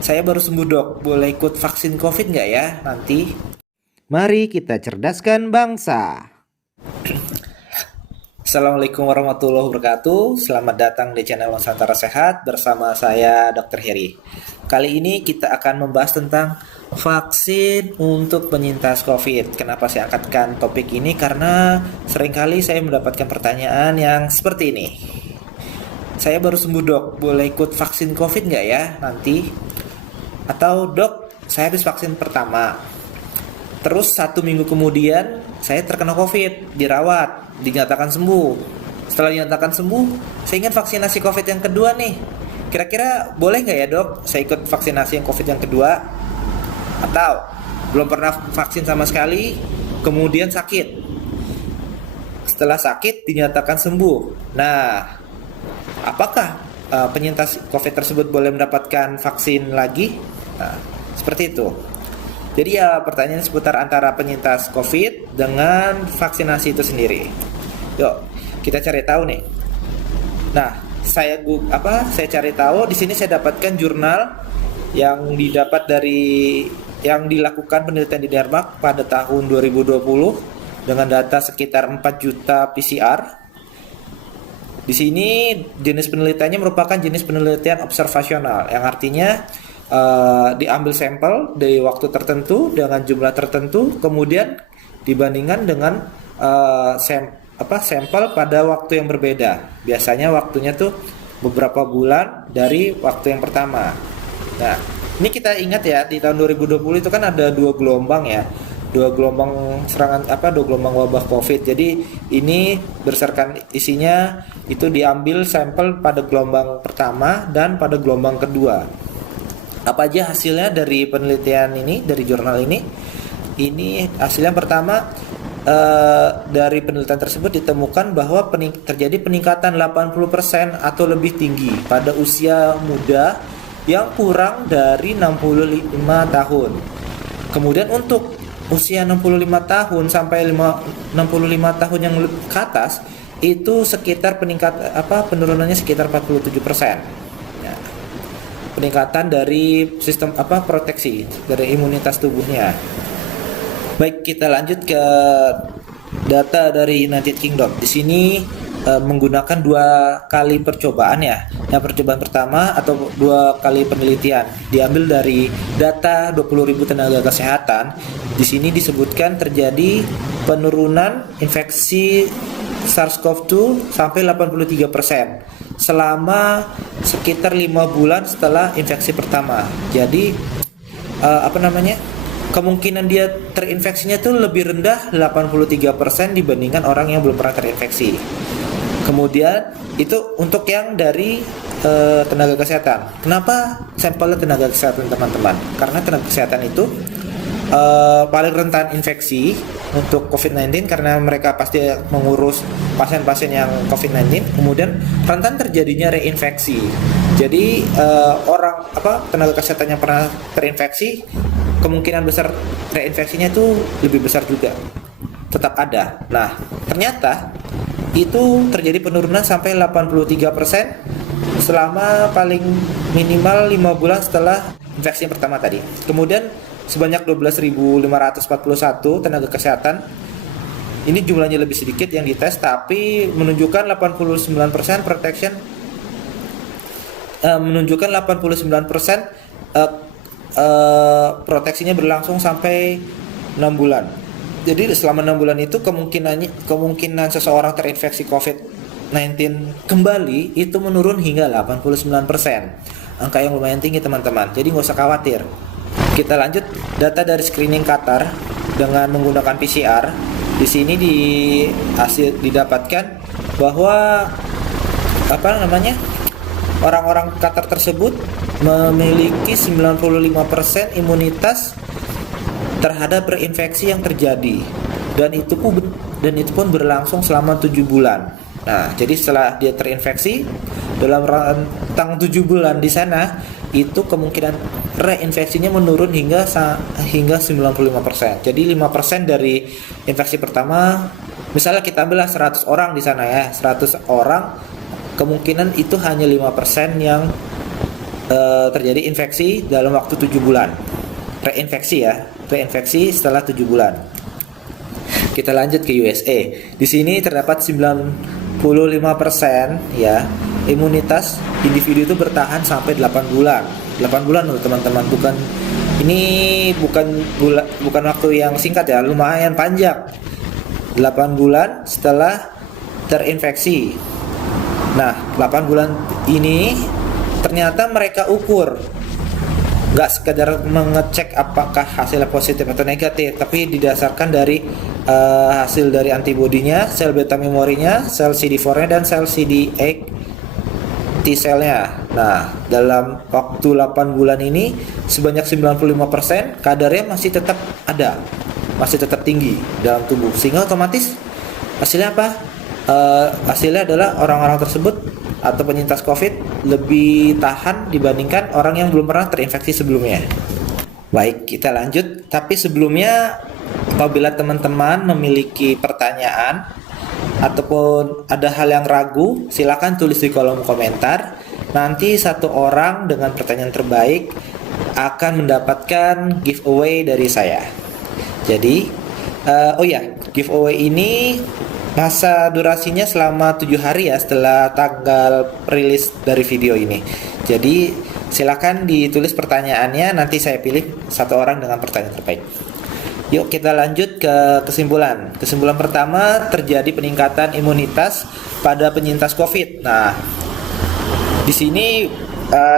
Saya baru sembuh dok, boleh ikut vaksin COVID nggak ya nanti? Mari kita cerdaskan bangsa. Assalamualaikum warahmatullahi wabarakatuh. Selamat datang di channel Nusantara Sehat bersama saya Dr. Heri. Kali ini kita akan membahas tentang vaksin untuk penyintas COVID. Kenapa saya angkatkan topik ini? Karena seringkali saya mendapatkan pertanyaan yang seperti ini. Saya baru sembuh dok, boleh ikut vaksin COVID nggak ya nanti? Atau dok, saya habis vaksin pertama. Terus 1 minggu kemudian saya terkena COVID, dirawat, dinyatakan sembuh. Setelah dinyatakan sembuh, saya ingin vaksinasi COVID yang kedua nih. Kira-kira boleh nggak ya dok, saya ikut vaksinasi yang COVID yang kedua? Atau belum pernah vaksin sama sekali, kemudian sakit. Setelah sakit dinyatakan sembuh. Nah, apakah penyintas COVID tersebut boleh mendapatkan vaksin lagi? Nah, seperti itu. Jadi ya pertanyaan seputar antara penyintas COVID dengan vaksinasi itu sendiri. Yuk, kita cari tahu nih. Nah, saya cari tahu di sini saya dapatkan jurnal yang dilakukan penelitian di Denmark pada tahun 2020 dengan data sekitar 4 juta PCR. Di sini jenis penelitiannya merupakan jenis penelitian observasional, yang artinya diambil sampel dari waktu tertentu dengan jumlah tertentu, kemudian dibandingkan dengan sampel pada waktu yang berbeda. Biasanya waktunya tuh beberapa bulan dari waktu yang pertama. Nah, ini kita ingat ya, di tahun 2020 itu kan ada dua gelombang ya, dua gelombang dua gelombang wabah COVID. Jadi ini berdasarkan isinya itu diambil sampel pada gelombang pertama dan pada gelombang kedua. Apa aja hasilnya dari penelitian ini, dari jurnal ini? Ini hasilnya pertama, dari penelitian tersebut ditemukan bahwa terjadi peningkatan 80% atau lebih tinggi pada usia muda yang kurang dari 65 tahun. Kemudian untuk usia 65 tahun sampai 65 tahun yang ke atas itu sekitar penurunannya sekitar 47%. Peningkatan dari sistem proteksi dari imunitas tubuhnya. Baik, kita lanjut ke data dari United Kingdom. Di sini menggunakan 2 kali percobaan ya. Yang percobaan pertama atau 2 kali penelitian diambil dari data 20.000 tenaga kesehatan. Di sini disebutkan terjadi penurunan infeksi SARS-CoV-2 sampai 83% selama sekitar 5 bulan setelah infeksi pertama. Jadi kemungkinan dia terinfeksinya tuh lebih rendah 83% dibandingkan orang yang belum pernah terinfeksi. Kemudian itu untuk yang dari tenaga kesehatan. Kenapa sampelnya tenaga kesehatan teman-teman? Karena tenaga kesehatan itu paling rentan infeksi untuk COVID-19 karena mereka pasti mengurus pasien-pasien yang COVID-19, kemudian rentan terjadinya reinfeksi. Jadi tenaga kesehatan yang pernah terinfeksi, kemungkinan besar reinfeksinya itu lebih besar juga, tetap ada. Nah, ternyata itu terjadi penurunan sampai 83% selama paling minimal 5 bulan setelah infeksi yang pertama tadi. Kemudian sebanyak 12.541 tenaga kesehatan, ini jumlahnya lebih sedikit yang dites, tapi menunjukkan 89% protection, proteksinya berlangsung sampai 6 bulan. Jadi selama 6 bulan itu kemungkinan seseorang terinfeksi COVID-19 kembali itu menurun hingga 89%. Angka yang lumayan tinggi teman-teman, jadi nggak usah khawatir. Kita lanjut data dari screening Qatar dengan menggunakan PCR. Di sini didapatkan bahwa orang-orang Qatar tersebut memiliki 95% imunitas terhadap reinfeksi yang terjadi, dan itu pun berlangsung selama 7 bulan. Nah, jadi setelah dia terinfeksi dalam rentang 7 bulan di sana, itu kemungkinan reinfeksinya menurun hingga 95%. Jadi 5% dari infeksi pertama, misalnya kita ambillah 100 orang di sana ya, 100 orang, kemungkinan itu hanya 5% yang terjadi infeksi dalam waktu 7 bulan. Reinfeksi setelah 7 bulan. Kita lanjut ke USA. Di sini terdapat 95% ya, imunitas individu itu bertahan sampai 8 bulan. 8 bulan loh teman-teman, bukan waktu yang singkat ya, lumayan panjang. 8 bulan setelah terinfeksi. Nah, 8 bulan ini ternyata mereka ukur, nggak sekedar mengecek apakah hasilnya positif atau negatif, tapi didasarkan dari hasil dari antibodinya, sel beta memorinya, sel CD4-nya, dan sel CD8 T-cellnya. Nah, dalam waktu 8 bulan ini sebanyak 95% kadarnya masih tetap ada, masih tetap tinggi dalam tubuh, sehingga otomatis hasilnya apa? Hasilnya adalah orang-orang tersebut atau penyintas COVID lebih tahan dibandingkan orang yang belum pernah terinfeksi sebelumnya. Baik, kita lanjut. Tapi sebelumnya, apabila teman-teman memiliki pertanyaan ataupun ada hal yang ragu, silakan tulis di kolom komentar. Nanti satu orang dengan pertanyaan terbaik akan mendapatkan giveaway dari saya. Jadi, giveaway ini masa durasinya selama 7 hari ya setelah tanggal rilis dari video ini. Jadi silakan ditulis pertanyaannya, nanti saya pilih satu orang dengan pertanyaan terbaik. Yuk kita lanjut ke kesimpulan. Kesimpulan pertama, terjadi peningkatan imunitas pada penyintas COVID. Nah, di sini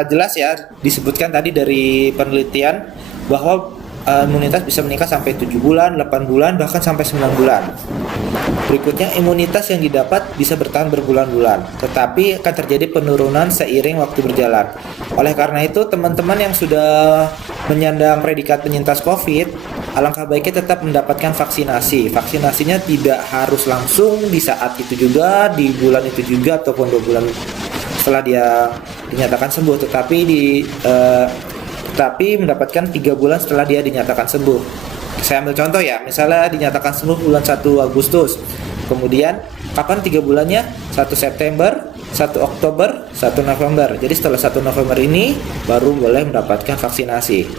jelas ya disebutkan tadi dari penelitian bahwa imunitas bisa meningkat sampai 7 bulan, 8 bulan, bahkan sampai 9 bulan. Berikutnya, imunitas yang didapat bisa bertahan berbulan-bulan, tetapi akan terjadi penurunan seiring waktu berjalan. Oleh karena itu, teman-teman yang sudah menyandang predikat penyintas COVID, alangkah baiknya tetap mendapatkan vaksinasi. Vaksinasinya tidak harus langsung di saat itu juga, di bulan itu juga, ataupun 2 bulan setelah dia dinyatakan sembuh, tapi mendapatkan 3 bulan setelah dia dinyatakan sembuh. Saya ambil contoh ya, misalnya dinyatakan sembuh bulan 1 Agustus. Kemudian kapan 3 bulannya? 1 September, 1 Oktober, 1 November. Jadi setelah 1 November ini baru boleh mendapatkan vaksinasi.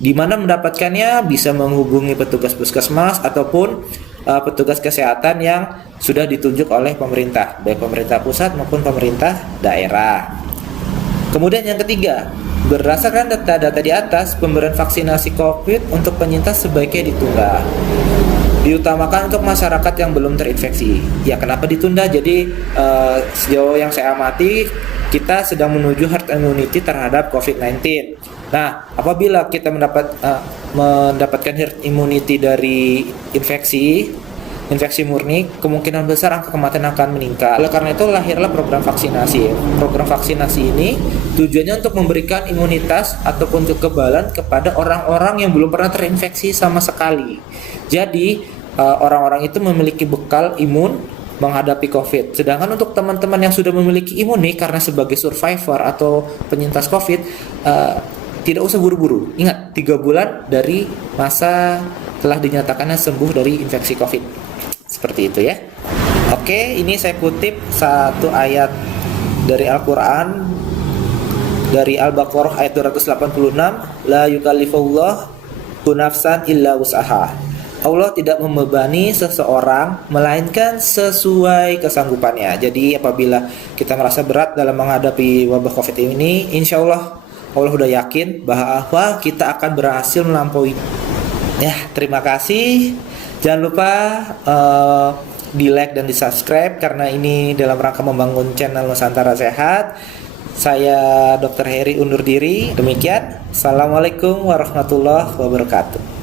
Di mana mendapatkannya? Bisa menghubungi petugas puskesmas ataupun petugas kesehatan yang sudah ditunjuk oleh pemerintah, baik pemerintah pusat maupun pemerintah daerah. Kemudian yang ketiga, berdasarkan data-data di atas, pemberian vaksinasi COVID untuk penyintas sebaiknya ditunda. Diutamakan untuk masyarakat yang belum terinfeksi. Ya, kenapa ditunda? Jadi sejauh yang saya amati, kita sedang menuju herd immunity terhadap COVID-19. Nah, apabila kita mendapatkan herd immunity dari infeksi murni, kemungkinan besar angka kematian akan meningkat. Oleh karena itu lahirlah program vaksinasi. Program vaksinasi ini tujuannya untuk memberikan imunitas ataupun kekebalan kepada orang-orang yang belum pernah terinfeksi sama sekali. Jadi orang-orang itu memiliki bekal imun menghadapi COVID. Sedangkan untuk teman-teman yang sudah memiliki imun nih, karena sebagai survivor atau penyintas COVID, tidak usah buru-buru. Ingat, 3 bulan dari masa telah dinyatakannya sembuh dari infeksi COVID. Seperti itu ya. Oke, ini saya kutip satu ayat dari Al-Quran, dari Al-Baqarah ayat 286, la yukallifullahu nafsan illa wus'aha. Allah tidak membebani seseorang melainkan sesuai kesanggupannya. Jadi apabila kita merasa berat dalam menghadapi wabah COVID ini, insya Allah udah yakin bahwa kita akan berhasil melampaui. Ya, terima kasih. Jangan lupa di like dan di subscribe, karena ini dalam rangka membangun channel Nusantara Sehat. Saya Dr. Heri undur diri. Demikian. Assalamualaikum warahmatullahi wabarakatuh.